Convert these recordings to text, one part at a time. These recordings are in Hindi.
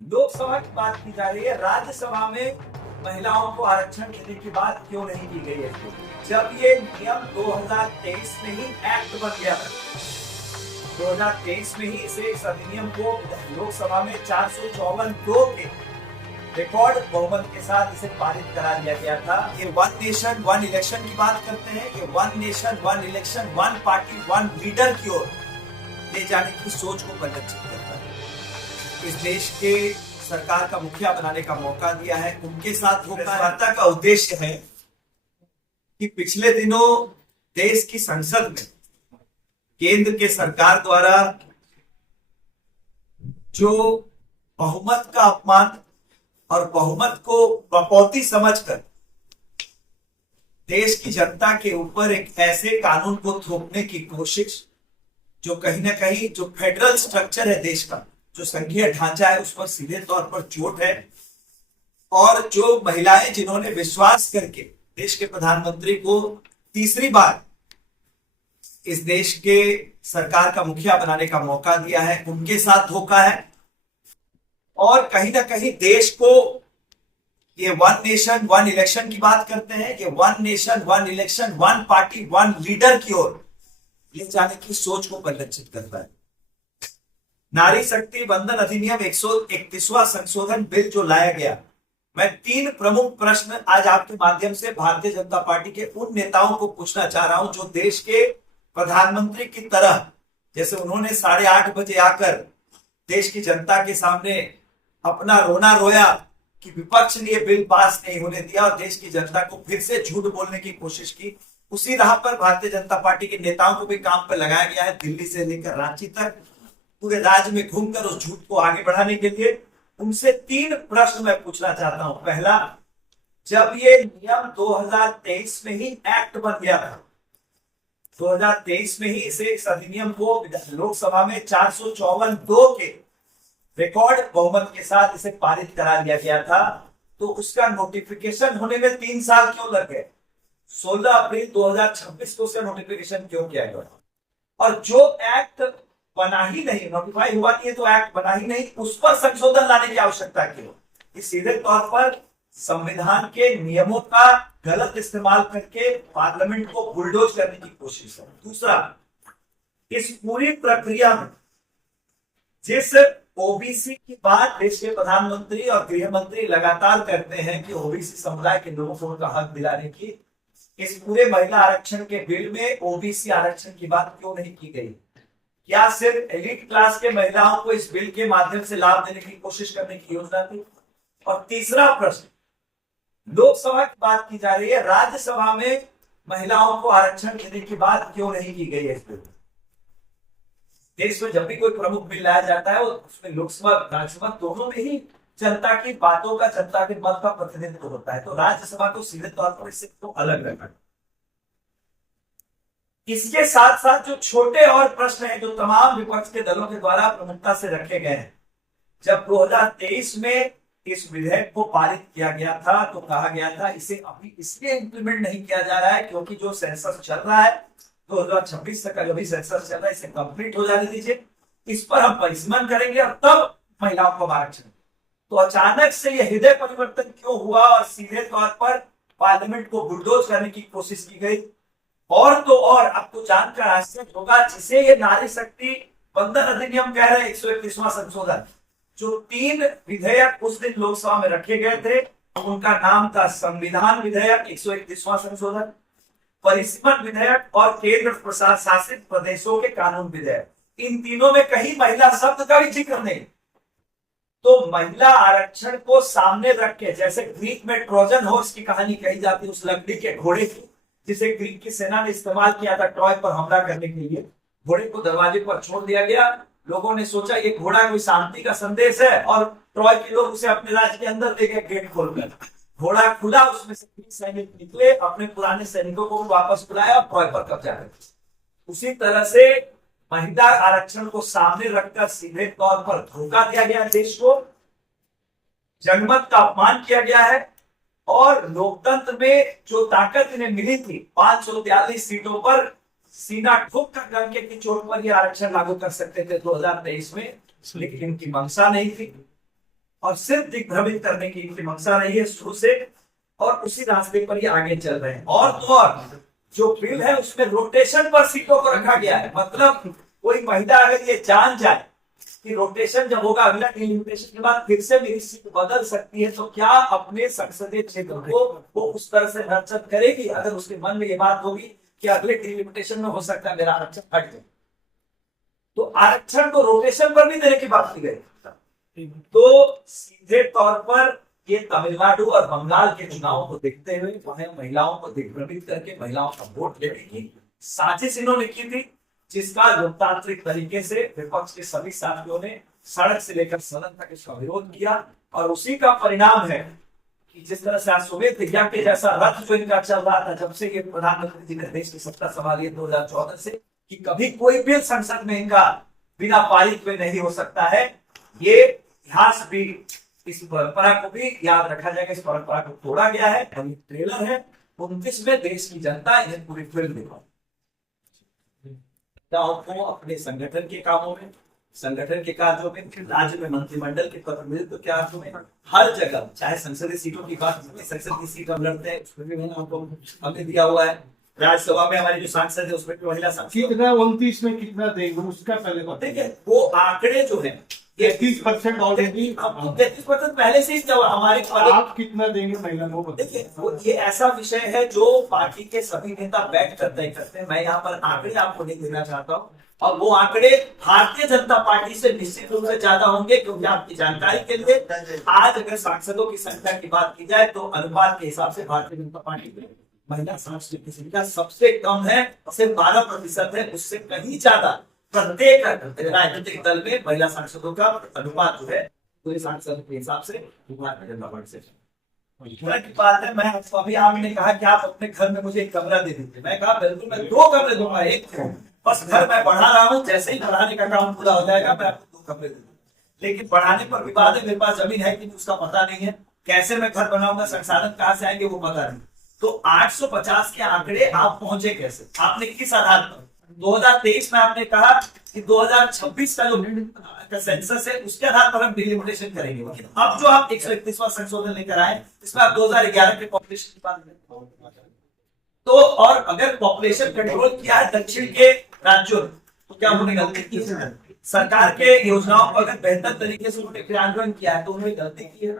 लोकसभा की बात की जा रही है, राज्यसभा में महिलाओं को आरक्षण देने की बात क्यों नहीं की गई है? जब ये नियम 2023 में ही एक्ट बन गया था, 2023 में ही इस अधिनियम को लोकसभा में 454 के रिकॉर्ड बहुमत के साथ इसे पारित करा दिया गया था। ये वन नेशन वन इलेक्शन की बात करते हैं, ये one nation one election one party one leader की ओर ले जाने की सोच को परिलक्षित करता है। इस देश के सरकार का मुखिया बनाने का मौका दिया है, उनके साथ वार्ता का उद्देश्य है कि पिछले दिनों देश की संसद में केंद्र के सरकार द्वारा जो बहुमत का अपमान और बहुमत को बकौती समझकर देश की जनता के ऊपर एक ऐसे कानून को थोपने की कोशिश जो कहीं ना कहीं जो फेडरल स्ट्रक्चर है देश का, जो संघीय ढांचा है, उस पर सीधे तौर पर चोट है। और जो महिलाएं जिन्होंने विश्वास करके देश के प्रधानमंत्री को तीसरी बार इस देश के सरकार का मुखिया बनाने का मौका दिया है, उनके साथ धोखा है। और कहीं ना कहीं देश को ये वन नेशन वन इलेक्शन की बात करते हैं, ये one nation one election one party one leader की ओर ले जाने की सोच को परिलक्षित करता है। नारी शक्ति वंदन अधिनियम 131वां संशोधन बिल जो लाया गया, मैं 3 प्रमुख प्रश्न आज आपके माध्यम से भारतीय जनता पार्टी के उन नेताओं को पूछना चाह रहा हूं जो देश के प्रधानमंत्री की तरह, जैसे उन्होंने 8:30 बजे आकर देश की जनता के सामने अपना रोना रोया कि विपक्ष ने यह बिल पास नहीं होने दिया और देश की जनता को फिर से झूठ बोलने की कोशिश की, उसी राह पर भारतीय जनता पार्टी के नेताओं को भी काम पर लगाया गया है। दिल्ली से लेकर रांची तक पूरे राज्य में घूमकर उस झूठ को आगे बढ़ाने के लिए उनसे 3 प्रश्न मैं पूछना चाहता हूं। पहला, जब ये नियम 2023 में ही एक्ट बन गया था, 2023 में ही इस अधिनियम को लोकसभा में 454 के रिकॉर्ड बहुमत के साथ इसे पारित करा दिया गया था, तो उसका नोटिफिकेशन होने में 3 साल क्यों लग गए? 16 अप्रैल 2026 को उसका नोटिफिकेशन क्यों किया गया? और जो एक्ट बना ही नहीं, नोटिफाई हुआ नहीं है, तो एक्ट बना ही नहीं, उस पर संशोधन लाने की आवश्यकता क्यों? ये सीधे तौर पर संविधान के नियमों का गलत इस्तेमाल करके पार्लियामेंट को बुलडोज करने की कोशिश है। दूसरा, इस पूरी प्रक्रिया में जिस ओबीसी की बात देश के प्रधानमंत्री और गृह मंत्री लगातार करते हैं कि ओबीसी समुदाय के लोगों को उनका हक दिलाने की, इस पूरे महिला आरक्षण के बिल में ओबीसी आरक्षण की बात क्यों नहीं की गई? क्या सिर्फ एलिट क्लास के महिलाओं को इस बिल के माध्यम से लाभ देने की कोशिश करने की योजना थी? और तीसरा प्रश्न, लोकसभा की बात की जा रही है, राज्यसभा में महिलाओं को आरक्षण देने की बात क्यों नहीं की गई है? इस बिल देश में जब भी कोई प्रमुख बिल लाया जाता है, उसमें लोकसभा राज्यसभा दोनों में ही जनता की बातों का, जनता के मत का प्रतिनिधित्व होता है, तो राज्यसभा को सीधे तौर पर इससे तो अलग रखा। इसके साथ साथ जो छोटे और प्रश्न हैं जो तमाम विपक्ष के दलों के द्वारा प्रमुखता से रखे गए हैं, जब 2023 में इस विधेयक को पारित किया गया था तो कहा गया था इसे अभी इसलिए इंप्लीमेंट नहीं किया जा रहा है क्योंकि जो सेंसस चल रहा है 2026 तक अभी सेंसस चल रहा है, इसे कंप्लीट हो जाने दीजिए, इस पर हम परिसीमन करेंगे और तब महिलाओं को आरक्षण। तो अचानक से यह हृदय परिवर्तन क्यों हुआ और सीधे तौर पर पार्लियामेंट को बुलडोज करने की कोशिश की गई? और तो और आपको जानकर आश्चर्य होगा, जिसे ये नारी शक्ति वंदन अधिनियम कह रहे हैं, 131वां संशोधन, जो 3 विधेयक उस दिन लोकसभा में रखे गए थे, उनका नाम था संविधान विधेयक 131वां संशोधन, परिसीमन विधेयक और केंद्र शासित प्रदेशों के कानून विधेयक। इन तीनों में कहीं महिला शब्द का भी जिक्र नहीं। तो महिला आरक्षण को सामने रख के, जैसे ग्रीक में ट्रोजन हॉर्स की कहानी कही जाती है, उस लकड़ी के घोड़े की जिसे ग्रीक की सेना ने इस्तेमाल किया था ट्रॉय पर हमला करने के लिए, घोड़े को दरवाजे पर छोड़ दिया गया। लोगों ने सोचा ये घोड़ा कोई शांति का संदेश है और ट्रॉय के लोग उसे अपने राज्य के अंदर ले गए गेट खोलकर। घोड़ा खुला, उसमें से 3 सैनिक निकले, अपने पुराने सैनिकों को वापस बुलाया और ट्रॉय पर कब्जा कर। उसी तरह से महिला आरक्षण को सामने रखकर सीधे तौर पर धोखा दिया गया, देश को जनमत का अपमान किया गया है और लोकतंत्र में जो ताकत इन्हें मिली थी 543 सीटों पर सीना ठोक कर डंके की चोट पर ये आरक्षण लागू कर सकते थे 2023 में, लेकिन इनकी मंशा नहीं थी। और सिर्फ दिग्भ्रमित करने की इनकी मंशा रही है शुरू से, और उसी रास्ते पर ये आगे चल रहे हैं। और तो और जो बिल है उसमें रोटेशन पर सीटों को रखा गया है, मतलब कोई महिला अगर ये जान जाए कि रोटेशन जब होगा अगला डिलिमिटेशन के बाद फिर से मेरी सीट बदल सकती है, तो क्या अपने संसदीय क्षेत्र को वो उस तरह से नर्चर करेगी अगर उसके मन में ये बात होगी कि अगले डिलिमिटेशन में हो सकता है मेरा आरक्षण हट जाए। तो आरक्षण को रोटेशन पर भी देने की बात की गई। तो सीधे तौर पर ये तमिलनाडु और बंगाल के चुनाव को देखते हुए वहां महिलाओं को दिग्भ्रमित करके महिलाओं का वोट लेने की साजिश इन्होंने की थी, जिसका लोकतांत्रिक तरीके से विपक्ष के सभी साथियों ने सड़क से लेकर सदन तक इसका विरोध किया। और उसी का परिणाम है कि जिस तरह से अश्वमेध यज्ञ के जैसा रथ जो इनका चल रहा था जब से ये प्रधानमंत्री जी ने देश की सत्ता संभाली है 2014 से, कि कभी कोई बिल संसद में इनका बिना पारित में नहीं हो सकता है, ये इतिहास भी इस परंपरा को भी याद रखा जाएगा। इस परंपरा को तोड़ा गया है। अभी ट्रेलर है 29 में देश की जनता इन्हें पूरी फिल्म दिखाई को अपने संगठन के कामों में, संगठन के कार्यों में, राज्य में मंत्रिमंडल के प्रतिनिधित्व के कार्यों में, हर जगह, चाहे संसदीय सीटों की बात, संसद की सीट हम लड़ते हैं उसमें भी मैंने आपको हमने दिया हुआ है। राज्यसभा में हमारी जो सांसद है उसमें भी महिला सांसद कितना 29 में कितना देंगे उसका पहले देखिए, वो आंकड़े जो है 33% ऑलरेडी 33% पहले से ही जब हमारे आप कितना देंगे महिलाओं को? देखिए, वो ये ऐसा विषय है जो पार्टी के सभी नेता बैठ कर तय करते हैं। मैं यहाँ पर आंकड़े आपको नहीं देना चाहता हूँ, और वो आंकड़े भारतीय जनता पार्टी से निश्चित रूप से ज्यादा होंगे, क्योंकि आपकी जानकारी के लिए आज अगर सांसदों की संख्या की बात की जाए तो अनुपात के हिसाब से भारतीय जनता पार्टी में महिला सांसद की संख्या सबसे कम है, सिर्फ 12% है। उससे कहीं ज्यादा प्रत्येक राजनीतिक दल में महिला सांसदों का अनुपात जो है पूरे सांसद के हिसाब से भारतीय जनता पार्टी से की बात है। मैं अभी आपने कहा कि आप अपने घर में मुझे एक कमरा दे दीजिए, मैं कहा बिल्कुल मैं 2 कमरे दूंगा, एक बस घर मैं बढ़ा रहा हूँ, जैसे ही बढ़ाने का काम पूरा हो जाएगा मैं आपको 2 कमरे दूंगा। लेकिन बढ़ाने पर विवाद है, मेरे पास जमीन है कि नहीं उसका पता नहीं है, कैसे मैं घर बनाऊंगा, संसाधन कहाँ से आएंगे वो पता नहीं। तो 850 के आंकड़े आप पहुंचे कैसे, आपने किस आधार पर? 2023 में आपने कहा कि 2026 का जो सेंसस है उसके आधार पर हम डिलिमिटेशन करेंगे, लेकिन अब जो आप 131वां संशोधन लेकर आए इसमें आप 2011 के पॉपुलेशन की बात करें तो, और अगर पॉपुलेशन कंट्रोल किया है दक्षिण के राज्यों तो क्या उन्होंने गलती की है? सरकार के योजनाओं को अगर बेहतर तरीके से उन्होंने क्रियान्वयन किया है तो उन्होंने गलती की है।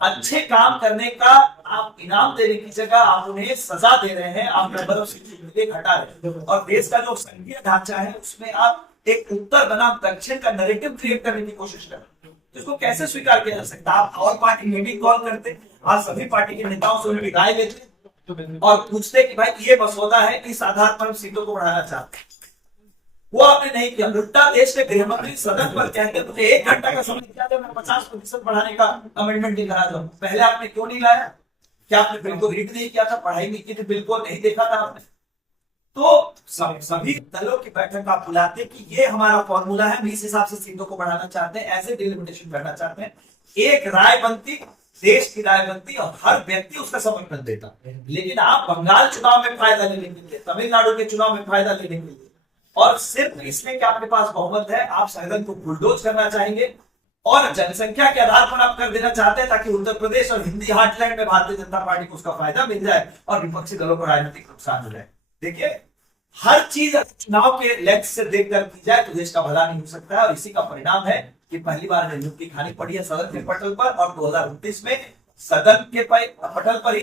अच्छे काम करने का आप इनाम देने की जगह आप उन्हें सजा दे रहे हैं, आप नंबर ऑफ सीट घटा रहे हैं, और देश का जो संघीय ढांचा है उसमें आप एक उत्तर बनाम दक्षिण का नैरेटिव क्रिएट करने की कोशिश कर रहे हैं। तो इसको कैसे स्वीकार किया जा सकता? आप और पार्टी मीटिंग कॉल करते, आज सभी पार्टी के नेताओं से उन्हें राय लेते और पूछते कि भाई ये मसौदा है, इस आधार पर हम सीटों को बढ़ाना चाहते हैं। वो आपने नहीं किया। उल्टा देश के गृह मंत्री सदन पर कहते मुझे 1 घंटा का समय दिया जाए, मैं 50% बढ़ाने का अमेंडमेंट लेकर आ जाऊं। पहले आपने क्यों नहीं लाया? क्या आपने बिल को रीड नहीं किया था, पढ़ाई नहीं की थी, बिल को नहीं देखा था आपने? तो सभी दलों की बैठक आप बुलाते कि ये हमारा फॉर्मूला है, हम इस हिसाब से सीटों को बढ़ाना चाहते हैं, ऐसे डिलिमिटेशन करना चाहते हैं। एक राय बनती, देश की राय बनती और हर व्यक्ति उसका समर्थन देता। लेकिन आप बंगाल चुनाव में फायदा लेने के लिए, तमिलनाडु के चुनाव में फायदा लेने के लिए, और सिर्फ इसलिए कि आपके पास बहुमत है, आप सदन को बुलडोज करना चाहेंगे और जनसंख्या के आधार पर आप कर देना चाहते हैं ताकि उत्तर प्रदेश और हिंदी हार्टलैंड में भारतीय जनता पार्टी को उसका फायदा मिल जाए और विपक्षी दलों को राजनीतिक नुकसान हो जाए। देखिए, हर चीज चुनाव के लेंस से देखकर की जाए तो देश का भला नहीं हो सकता है, और इसी का परिणाम है कि पहली बार नियुक्ति खानी पड़ी है सदन के पटल पर, और 2029 में सदन के पटल पर ही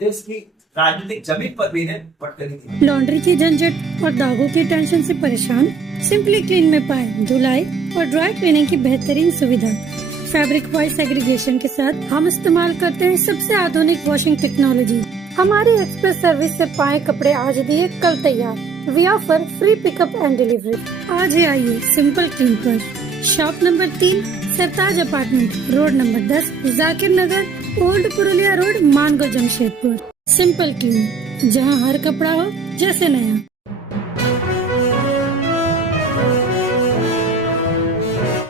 देश की राजनीतिक जमीन पर भी इन्हें पटकनी थी। लॉन्ड्री की झंझट और दागों की टेंशन से परेशान? सिंपली क्लीन में पाए धुलाई और ड्राई क्लीनिंग की बेहतरीन सुविधा। फैब्रिक वॉइस एग्रीगेशन के साथ हम इस्तेमाल करते हैं सबसे आधुनिक वॉशिंग टेक्नोलॉजी। हमारी एक्सप्रेस सर्विस से पाए कपड़े आज दिए कल तैयार। We offer free pickup and delivery. आज ही आइए सिंपल क्लीन पर। Shop number 3, Sartaj apartment, road number 10, Zakir Nagar, old Purulia road, Mango, Jamshedpur. Simple clean, जहां हर कपड़ा हो जैसे नया।